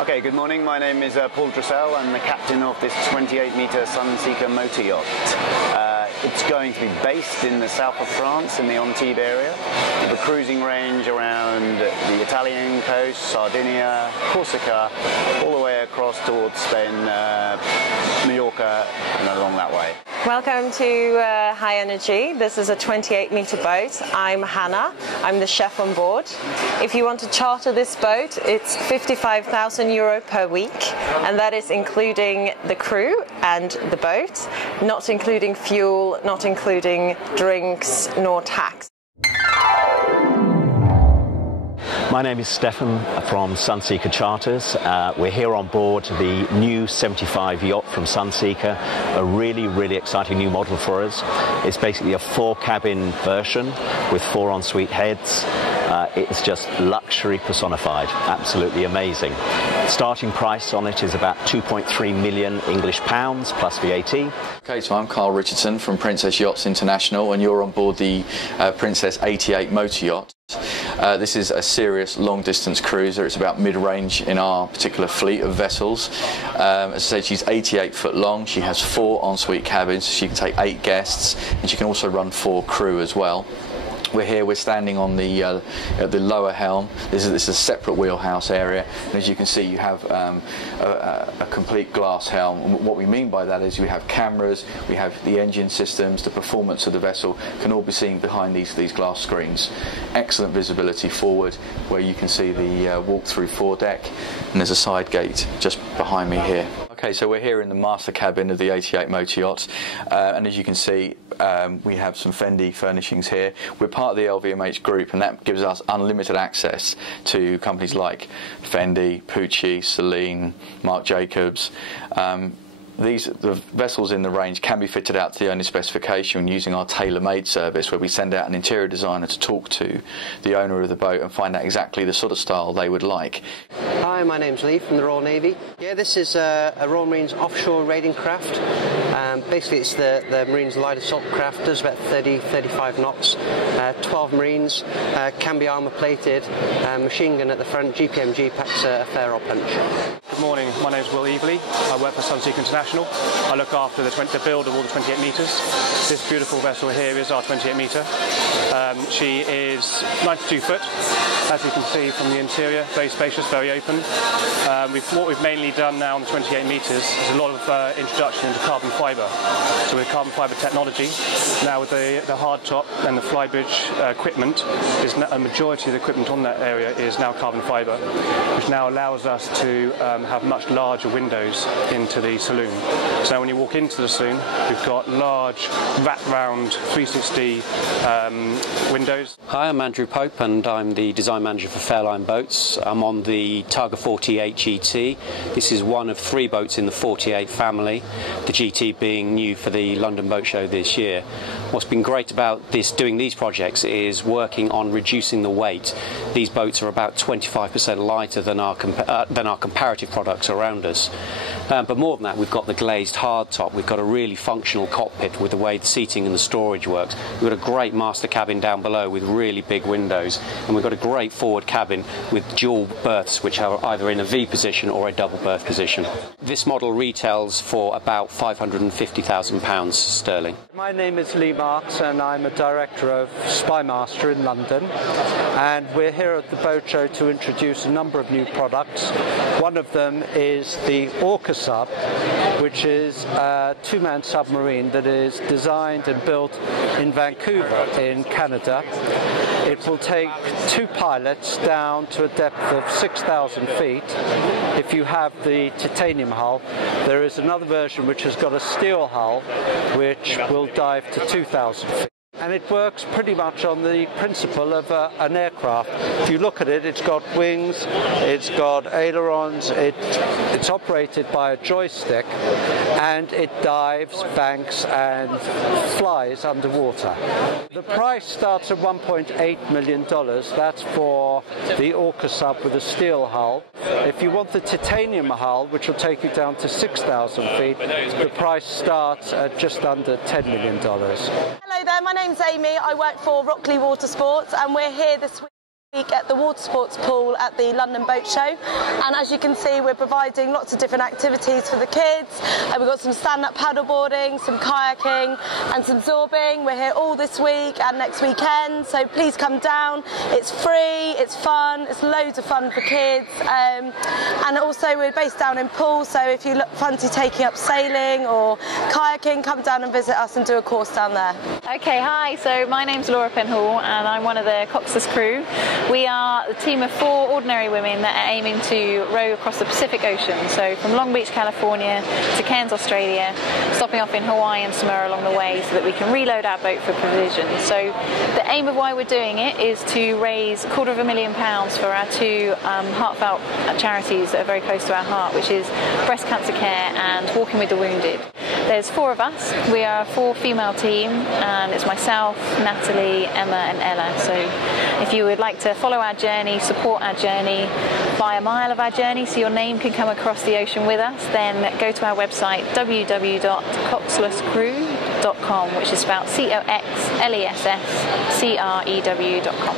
Okay, good morning. My name is Paul Dressel. I'm the captain of this 28-metre Sunseeker motor yacht. It's going to be based in the south of France, in the Antibes area, with a cruising range around the Italian coast, Sardinia, Corsica, all the way across towards Spain, Mallorca, and along that way. Welcome to High Energy. This is a 28-metre boat. I'm Hannah. I'm the chef on board. If you want to charter this boat, it's €55,000 per week, and that is including the crew and the boat, not including fuel, not including drinks, nor tax. My name is Stefan from Sunseeker Charters. We're here on board the new 75 yacht from Sunseeker, a really exciting new model for us. It's basically a 4-cabin version with 4 ensuite heads. It's just luxury personified, absolutely amazing. Starting price on it is about 2.3 million English pounds plus VAT. Okay, so I'm Carl Richardson from Princess Yachts International, and you're on board the Princess 88 motor yacht. This is a serious long-distance cruiser. It's about mid-range in our particular fleet of vessels. As I said, she's 88 foot long. She has 4 ensuite cabins, so she can take 8 guests, and she can also run 4 crew as well. We're standing on the lower helm. This is a separate wheelhouse area, and as you can see, you have a complete glass helm. And what we mean by that is we have cameras, we have the engine systems, the performance of the vessel can all be seen behind these glass screens. Excellent visibility forward, where you can see the walk-through foredeck, and there's a side gate just behind me here. Okay, so we're here in the master cabin of the 88 motor yacht, and as you can see, we have some Fendi furnishings here. We're part of the LVMH group, and that gives us unlimited access to companies like Fendi, Pucci, Celine, Marc Jacobs. The vessels in the range can be fitted out to the owner's specification using our tailor-made service, where we send out an interior designer to talk to the owner of the boat and find out exactly the sort of style they would like. Hi, my name's Lee from the Royal Navy. Yeah, this is a Royal Marines offshore raiding craft. Basically, it's the Marines' light assault craft, does about 30-35 knots. 12 Marines, can be armour-plated, machine gun at the front, GPMG packs a fair old punch. Good morning, my name's Will Evely. I work for Sunseeker International. I look after the build of all the 28 metres. This beautiful vessel here is our 28 metre. She is 92 foot, as you can see from the interior, very spacious, very open. What we've mainly done now on the 28 metres is a lot of introduction into carbon fibre. So with carbon fibre technology, now with the hard top and the flybridge equipment, a majority of the equipment on that area is now carbon fibre, which now allows us to have much larger windows into the saloon. So when you walk into the saloon, we've got large wrap-round 360 windows. Hi, I'm Andrew Pope, and I'm the design manager for Fairline boats. I'm on the Targa 48 GT. This is one of 3 boats in the 48 family, the GT being new for the London Boat Show this year. What's been great about doing these projects is working on reducing the weight. These boats are about 25% lighter than our comparative products around us. But more than that, we've got the glazed hardtop. We've got a really functional cockpit with the way the seating and the storage works. We've got a great master cabin down below with really big windows, and we've got a great forward cabin with dual berths, which are either in a V position or a double berth position. This model retails for about £550,000 sterling. My name is Lee Marks, and I'm a director of Spymaster in London, and we're here at the boat show to introduce a number of new products. One of them is the Orca Sub, which is a 2-man submarine that is designed and built in Vancouver in Canada. It will take 2 pilots down to a depth of 6,000 feet. If you have the titanium hull, there is another version which has got a steel hull, which will dive to 2,000 feet. And it works pretty much on the principle of an aircraft. If you look at it, it's got wings, it's got ailerons, it's operated by a joystick, and it dives, banks, and flies underwater. The price starts at $1.8 million. That's for the Orca Sub with a steel hull. If you want the titanium hull, which will take you down to 6,000 feet, the price starts at just under $10 million. Hello there, my name's Amy. I work for Rockley Water Sports, and we're here this week. At the water sports pool at the London Boat Show, and as you can see, we're providing lots of different activities for the kids. We've got some stand-up paddleboarding, some kayaking and some zorbing. We're here all this week and next weekend, so please come down. It's free, it's fun, it's loads of fun for kids, and also we're based down in Poole, so if you fancy taking up sailing or kayaking, come down and visit us and do a course down there. Okay, hi, so my name's Laura Penhall and I'm one of the Coxless crew. We are a team of 4 ordinary women that are aiming to row across the Pacific Ocean, so from Long Beach, California to Cairns, Australia, stopping off in Hawaii and Samoa along the way so that we can reload our boat for provisions. So the aim of why we're doing it is to raise £250,000 for our 2 heartfelt charities that are very close to our heart, which is breast cancer care and walking with the wounded. There's 4 of us. We are a 4-female team, and it's myself, Natalie, Emma and Ella. So if you would like to follow our journey, support our journey, buy a mile of our journey so your name can come across the ocean with us, then go to our website www.coxlesscrew.com, which is spelled COXLESSCREW.com.